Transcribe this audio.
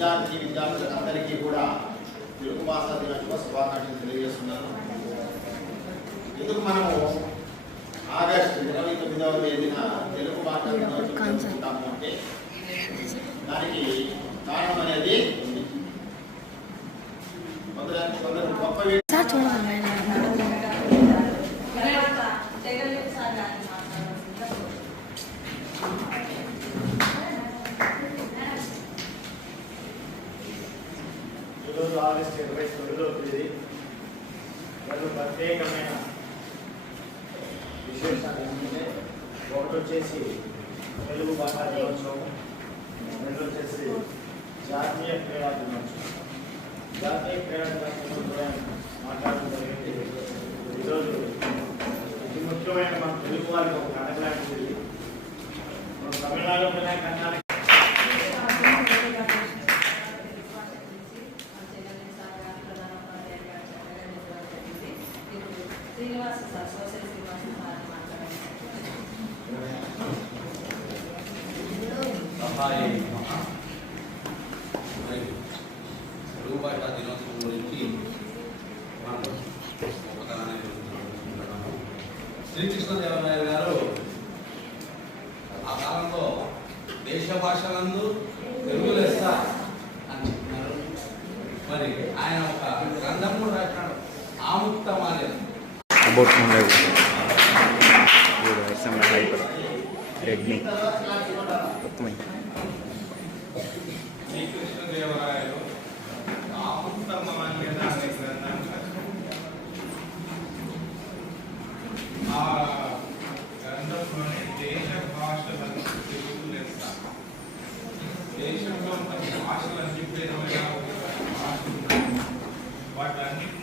విద్యార్థులందరికీ కూడా తెలుగు భాషా దినోత్సవ శుభాకాంక్షలు తెలియజేస్తున్నాను. ఎందుకు మనము ఆగస్టు 29వ తేదీన తెలుగు భాషా దినోత్సవం జరుపుకుంటాము అంటే దానికి కారణం అనేది ఉంది. కొందరు గొప్ప ఈరోజు ఆగస్టు 29వ తేదీ ప్రత్యేకమైన విశేషాలు ఏంటంటే ఒకటి వచ్చేసి తెలుగు భాషా దినోత్సవం, రెండు వచ్చేసి జాతీయ క్రీడా దినోత్సవం. జాతీయ క్రీడా దినోత్సవం కూడా మాట్లాడడం జరిగింది. ఈరోజు అతి ముఖ్యమైన మన తెలుగు వారికి ఒక కనకలాంటిది. మనం తమిళనాడులో కన్నా తెలుగు భాషా దినోత్సవం గురించి మనం ఒకదాన్ని చూస్తున్నాము. శ్రీకృష్ణదేవరాయలు గారు ఆ కాలంలో దేశ భాషలందు తెలుగు లెస్స అని చెప్పినారు. మరి ఆయన ఒక గ్రంథం కూడా రాసినాడు, ఆముక్తమాల్యం. శ్రీకృష్ణదేవరాయలు ఆముక్తమాల్యం అనే గ్రంథాన్ని ఆ గ్రంథంలోని దేశ భాషలను తెలుగు లెస్స, దేశంలో భాషలు అన్ని పేరు వాటన్నిటి